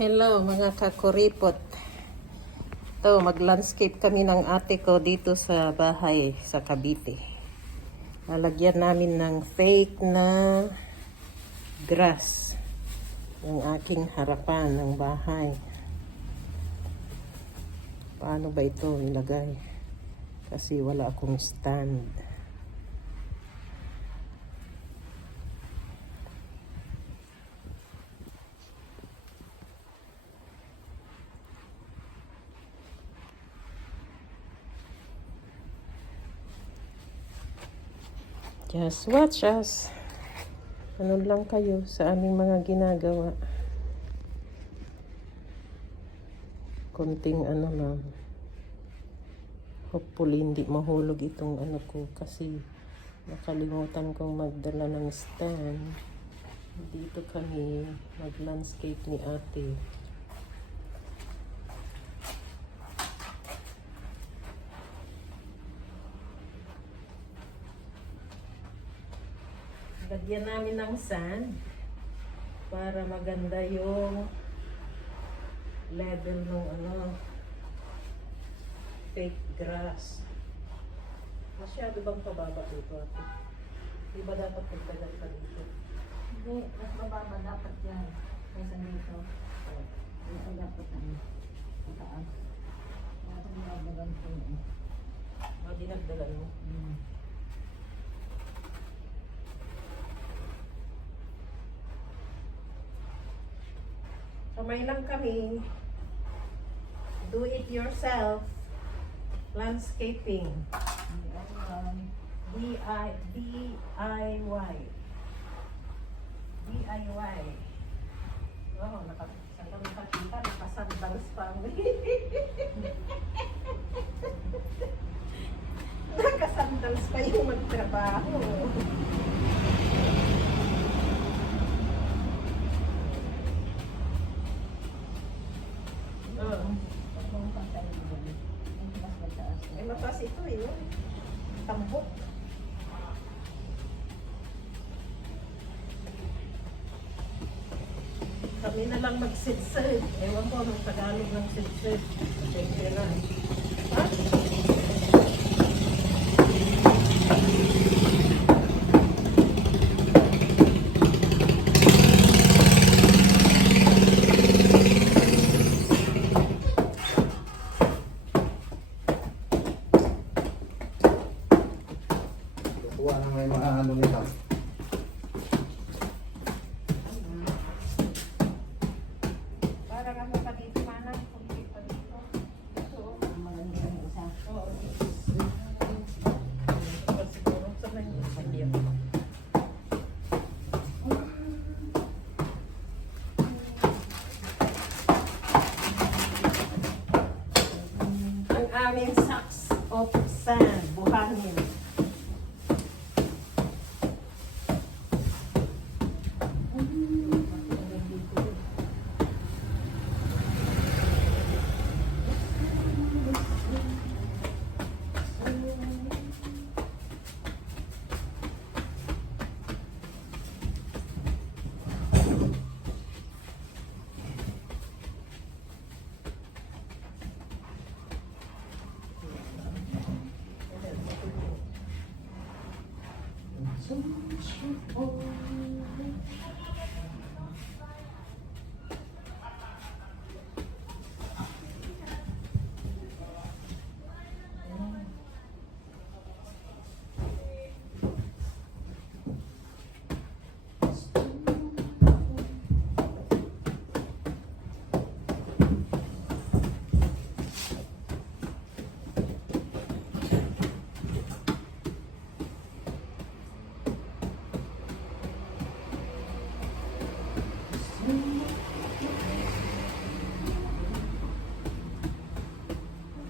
Hello mga kakuripot. Ito, mag-landscape kami ng ate ko dito sa bahay sa Cavite. Lalagyan namin ng fake na grass yung aking harapan ng bahay. Paano ba ito ilagay? Kasi wala akong stand. Just watch us. Ano lang kayo sa aming mga ginagawa. Konting ano lang. Hopefully hindi mahulog itong ano ko kasi nakalimutan kong magdala ng stand. Dito kami mag-landscape ni ate. Lagyan namin ng sand para maganda yung level ng ano, fake grass. Masyado bang pababa dito ate? Di ba dapat magtagal pa dito? Hindi, mas mababa dapat yan. Kaysa dito. Dito dapat ang mataas. Dapat dinagdagan ko yun. Dinagdagan mo? Kamay lang kami. Do it yourself. Landscaping. DIY. Oh, nakakita, nakasandals pa. Nakasandals pa yung magtrabaho. Ay, mataas ito eh. Tambok. Kami na lang mag-sit-sit. Ewan ko anong Tagalog ng sit-sit. Siyempre na. Ha? Kuha na may mga ano nila. Para ka mo pa dito, manang. Kunti pa dito. Ito. Ang maganda yung isa. Oo. Siguro sa may sabihan. Ang aming sacks of sand. Buhangin.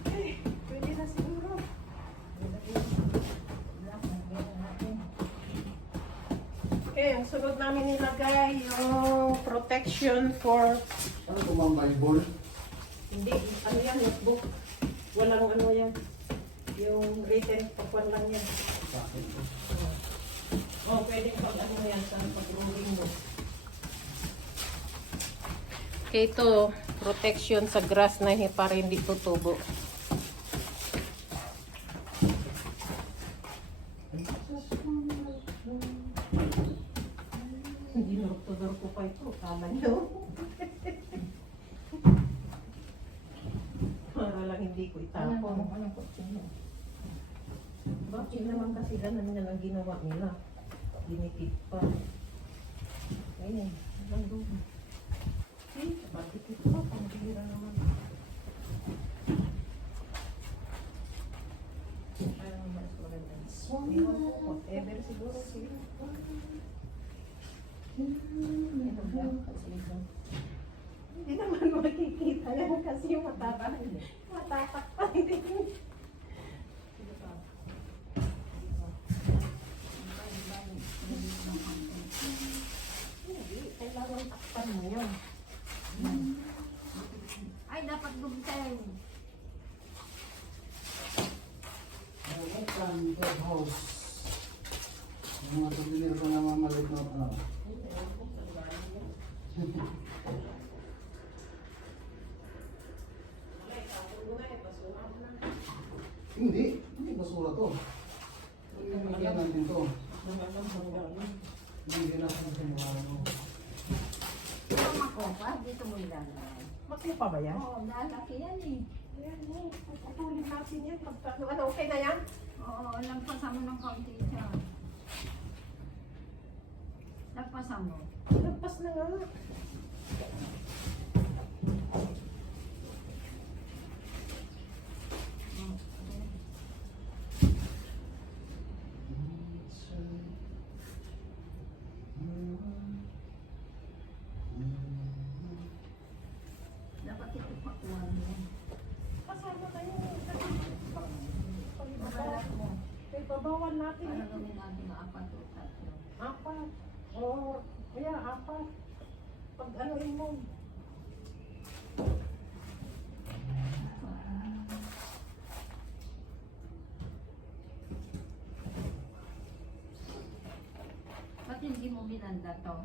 Okay, pwede na siguro. Okay, ang sunod namin nilagay yung protection for Ano ito mga Bible? hindi, ano yan, notebook. Walang ano yan. Yung written papuan lang yan. Bakit? Oh, pwede pag ano yan sa pag-rolling mo. Kaya ito, protection sa grass na para hindi tutubo. Hindi narutodor ko pa ito. Kala nyo. Para lang hindi ko itapon. Anong kotse mo? Bakit naman kasi ganun na lang ginawa nila. Dinikit pa. Ayun, lang doon. See? Bakit ito pa? Pangbira naman. Ayaw mas maganda. Ewan ko, whatever siguro sila. Ito ba? Kasi ito. Hindi naman makikita yan kasi yung matatak. Matatak pa din. Hindi, kailangan takpan mo yun. Ay, dapat gumtay. Welcome to the house. Yung mga tulinir ko na mamalit na ano. Hindi basura to. Lagyan natin to. Hindi na ako sa mga ano. Ito makopa, dito mo ilalagay. Makli pa ba yan? Oo, lalaki yan eh. Ayan mo, putulin natin yan. Ano, okay na yan? Oo, lagpasan mo ng kaunti siya. Lagpasan mo. Lagpas na nga. Dapat ito pakuhan mo. Kasama na yun. Mabalat mo. Kaya babawan natin. Para gawin natin na 4 o 3. Apat. Oo, kaya apat. Pag anuin mo. Ba't hindi mo binanda to?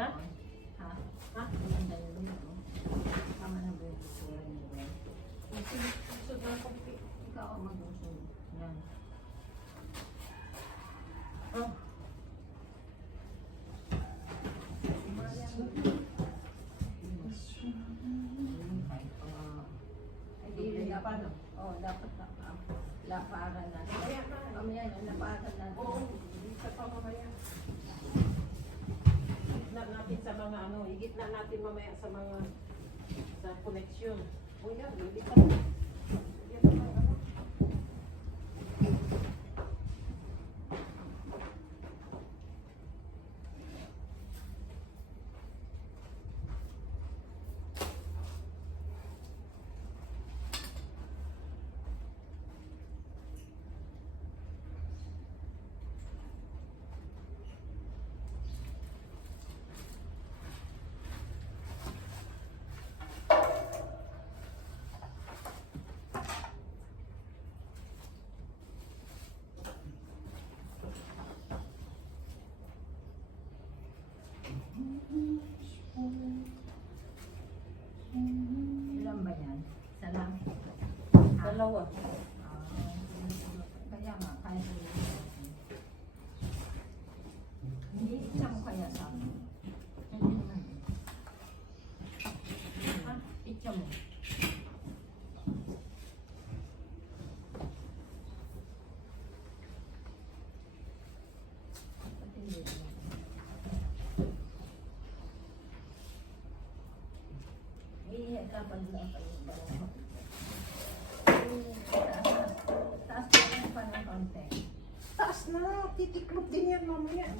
Ha? Ha? Ha? Binanda nyo dito. Tama na ba yung kusura niyo ba? Susod na akong Ikaw ang mag-usod. Yan. Oh. Oo, dapat laparan natin. Mamaya na, laparan natin. Oo, isa pa mamaya. Igitna natin sa mga ano, igitna natin mamaya sa mga sa connection. O yan, hindi pa. Yan pa, ano. Ilan ba yan? Isa lang? Dalawa. Kaya nga, kaya sa hindi isa mo kaya sa amin. Hindi naman. Ha? Itsa mo. Ba't hindi naman? Lapad-lapad yung dalawa. Taas mo yung pa ng konti. Taas na, titiklop din yan mamaya.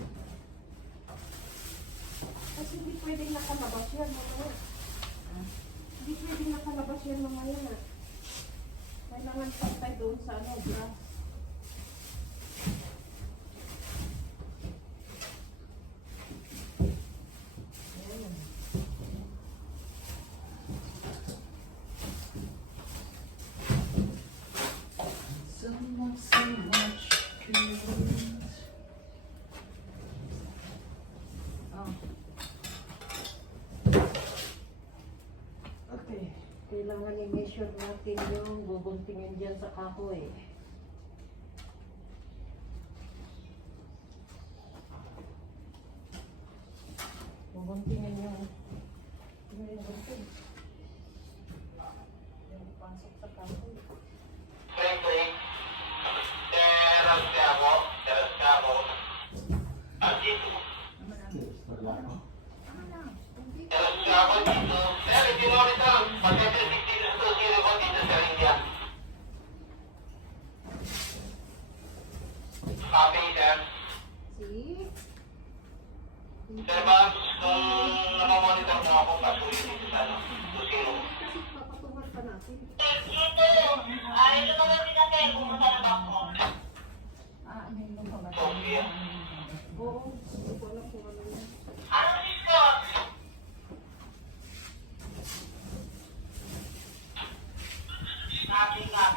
Kasi hindi pwedeng nakalabas yan mamaya. Hindi pwedeng nakalabas yan mamaya na. Kailangan pantay doon sa ano, grass. So much cute. Oh. Kailangan i-measure natin yung bubuntingin dyan sa kahoy. Bubuntingin yung bunting. Yung pasok sa kahoy. Wala ko. See? Sir Babs, kung namamonitor mo ako, patuloy dito sa ano, Lucero. Kasi papatungan pa natin. Ano yung pamatay? Oo, hindi ko alam kung ano yan. Ay, lang.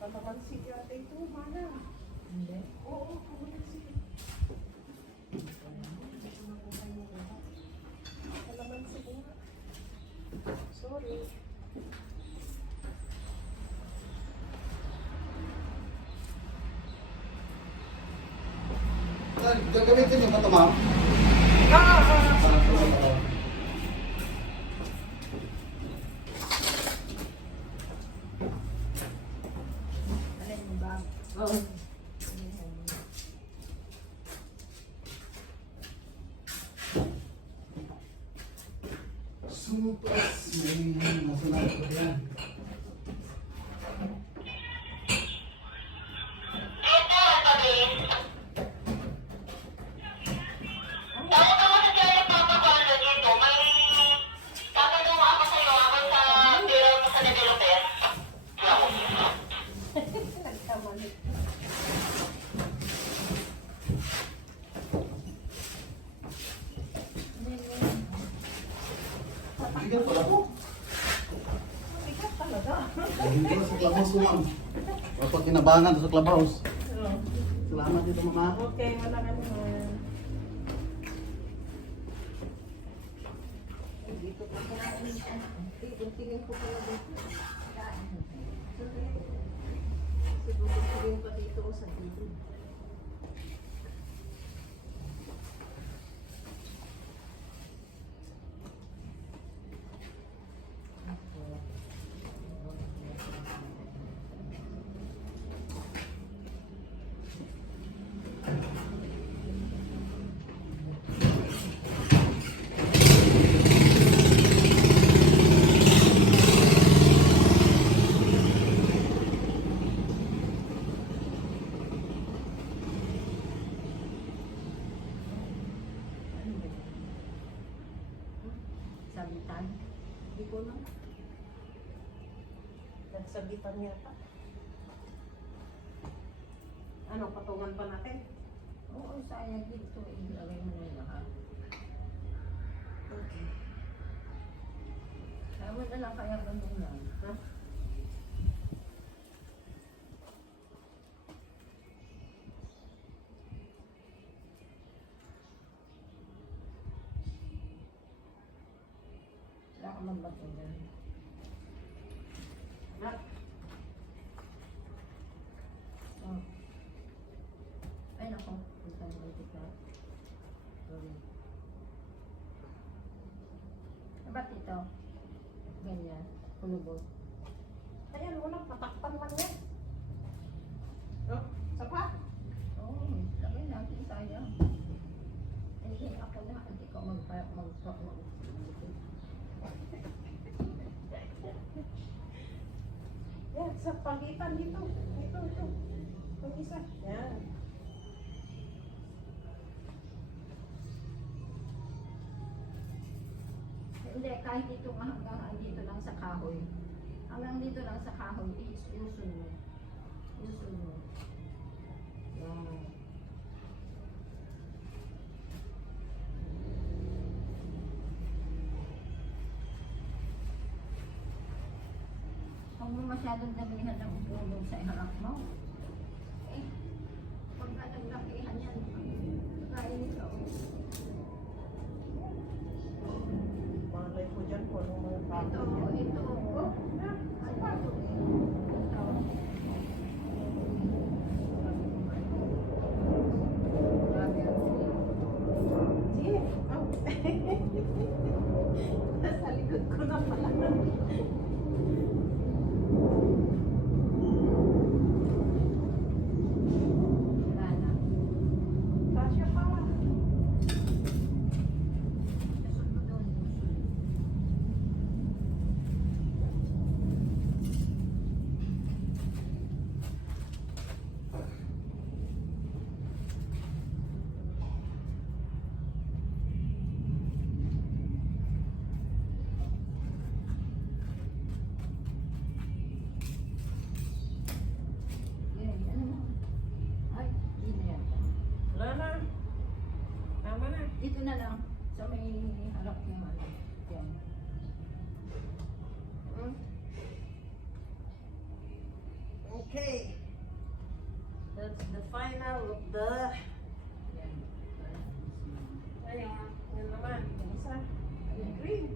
Kalamansi yata ito, mana. Hindi. Oo, kalamansi. Kalamansi ko nga. Sorry. Gagamitin niyo ba ito, ma'am? Alin mo ba? Oo. Supas. May nasunod ko yan. Nagkamali. Bigat pala po. Mabigat talaga. Hindi ko sa clubhouse ko, ma'am. Kapag kinabangan to sa clubhouse. Oo. Salamat dito, mga. Okay, wala ka naman. Dito pa kinain. Tingin ko pala dito. Siguro tingin pa dito sa dito. Sabitan. Hindi ko lang. Nagsabitan yata. Ano, patungan pa natin? Oo, sayang dito. Ilagay mo na yung lahat. Okay. Kaya mo na lang kaya ganun lang. Ha? Wala ka magbato dyan. Ha? Oh. Ay, nako. Punta mo dito ka. Ba't ito? Ganyan. Kulubot. Ayan, walang patakpan man yan. Oh, sapa? Oo, lagay natin sayang. Hindi ako na. Hindi ko Yan, sa pagitan dito. Ito. Ang isa. Yan. Hindi, kahit ito nga hanggang dito lang sa kahoy. Hanggang dito lang sa kahoy, iusun mo. Iusun mo. Yan. Huwag mo masyadong damihan ng ulog sa iharap mo. Eh, pagka naglakihan yan, kain ito. na. Tama na. Dito na lang. Sa may harap ng ano. Yan. Hmm? Okay. That's the final of the... Yan. Ayun. Yan naman. Yung isa. Yung green.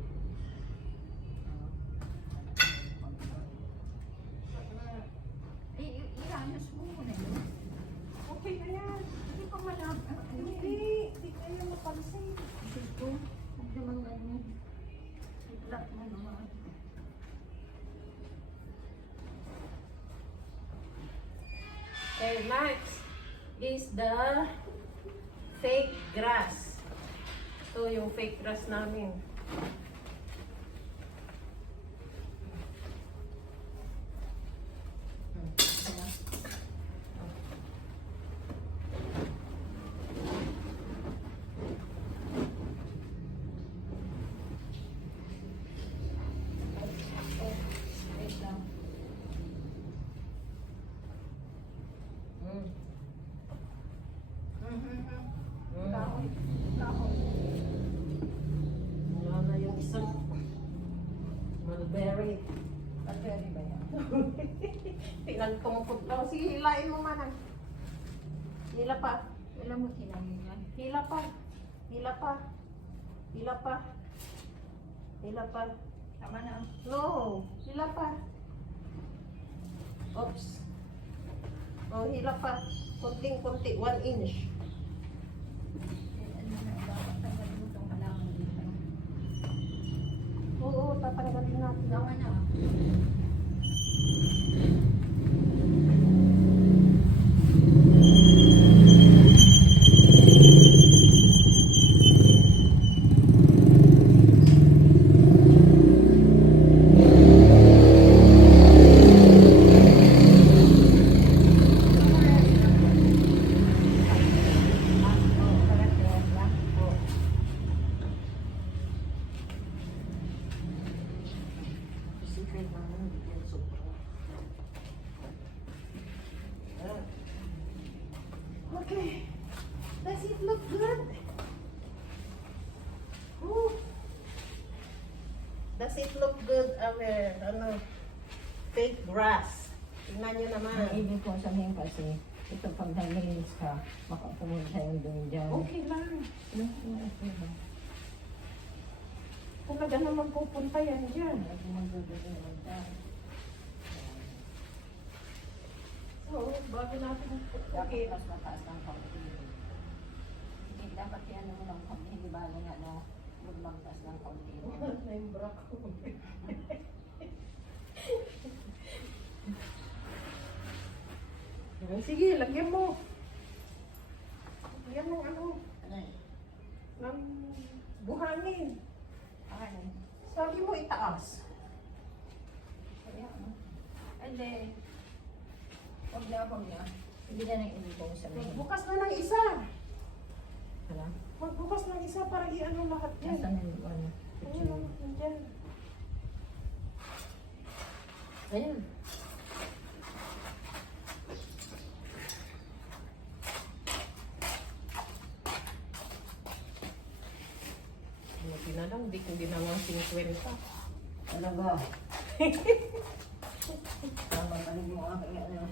Iayos mo muna yun. Okay na yan. Hindi pa malap. Hindi. Hindi kayo mapansin. Ito. Huwag naman ganyan. I-block mo naman. Okay, next is the fake grass. Ito yung fake grass namin. Wait lang. Mm. Kahoy. Kahoy. Wala na yung isang mulberry. Pagkari ba yan? Pinagkumpot daw. Sige, hilain mo man. Hila pa. Wala mo tinamin yan. Hila pa. Hila pa. Hila pa. Hila pa. Tama na. No. Hila pa. Oops. Oh, hila pa. Kunting-kunti. 1 inch. Ano na, dapat tanggalin mo itong halaman dito. Oo, tatanggalin natin. Tama na. Secret naman. Yan, sobra. Okay. Does it look good? Ooh. Does it look good, our fake grass? Tingnan nyo naman. Ang ibig kong sabihin kasi, ito pag nalinis ka, makapumunta yung doon dyan. Okay lang. Talaga naman pupunta yan dyan. So, bago natin Dapat okay. mas mataas ng konti. Hindi dapat yan mo ng konti. Hindi ba nga ano, huwag magtaas ng konti. Na yung bra ko. Sige, lagyan mo. Lagyan mo ano, Ano eh? ng buhangin. Ano eh? Sabi mo itaas. Kaya ano? Hindi. Huwag na, huwag na. Hindi na nang ibig kong sabihin. Magbukas na ng isa. Hala? Magbukas ng isa para i-ano lahat yan. Nasaan yung ano? Ayun lang, nandyan. Ayun. Buti na lang, di ko ginawang 50. Talaga. Tama pa rin yung aking ano.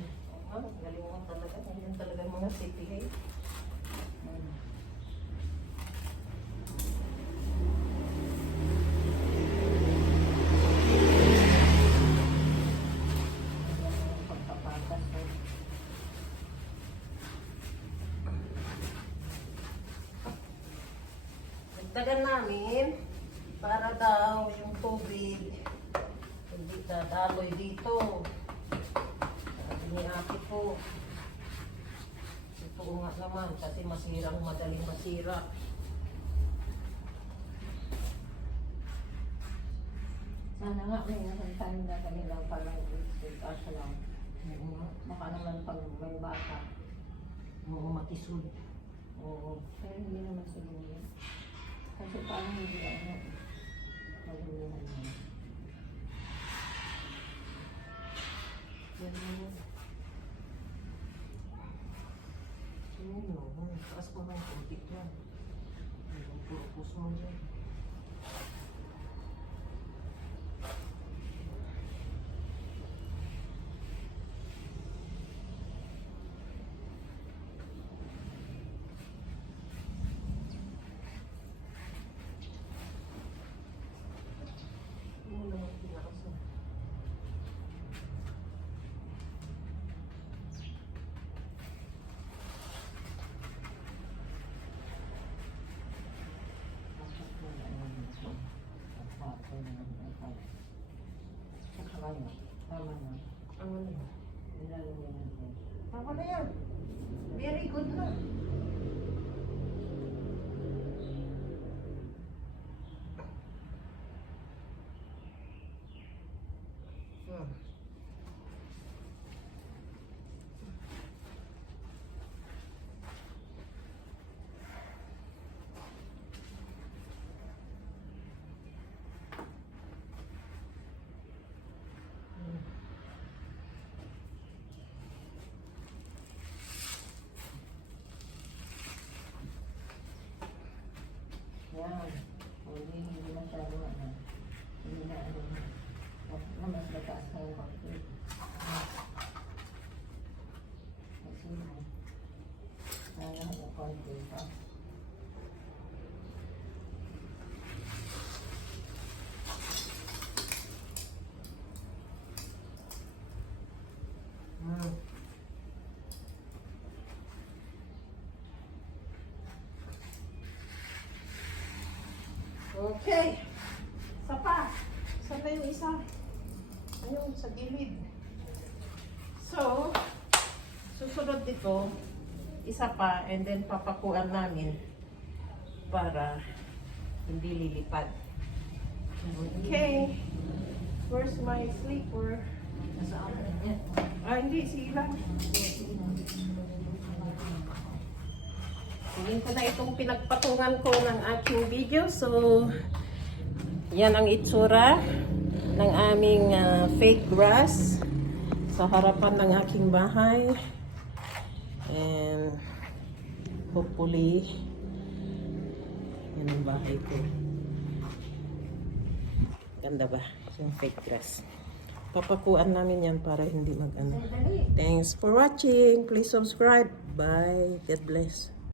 Ah, galing mo talaga. Yan talaga mga CPA. Pagpapatas ko. Dagdagan namin para daw yung tubig hindi dadaloy dito. Sabi ni ate ko. Ito nga naman kasi masirang madaling masira. Sana nga may nasa time na kanila parang asa lang. Baka naman pag may bata. Oo, matisod. Oo. Pero hindi naman siguro. Kasi parang hindi ano. Maguluhan mo. Yan yun. no. Taas pa man kunti yan. Puro puso mo dyan. Hindi mo naman tinaas na. Ang ano yun? Tama na yan. Very good na. Yan. O, hindi masyado ano. Hindi na ano. Na mas mataas na yung konti. Kasi sana yung konti pa. Okay. Isa pa. Saan na yung isa? Ayun, sa gilid. So, susunod dito, isa pa, and then papakuan namin para hindi lilipad. Okay. Where's my sleeper? Nasa akin yan. Ah, hindi. Sila. Tingin ko na itong pinagpatungan ko ng aking video. So, yan ang itsura ng aming fake grass sa harapan ng aking bahay. And hopefully, yan ang bahay ko. Ganda ba? Yung fake grass. Papakuan namin yan para hindi mag-ano. Thanks for watching. Please subscribe. Bye. God bless.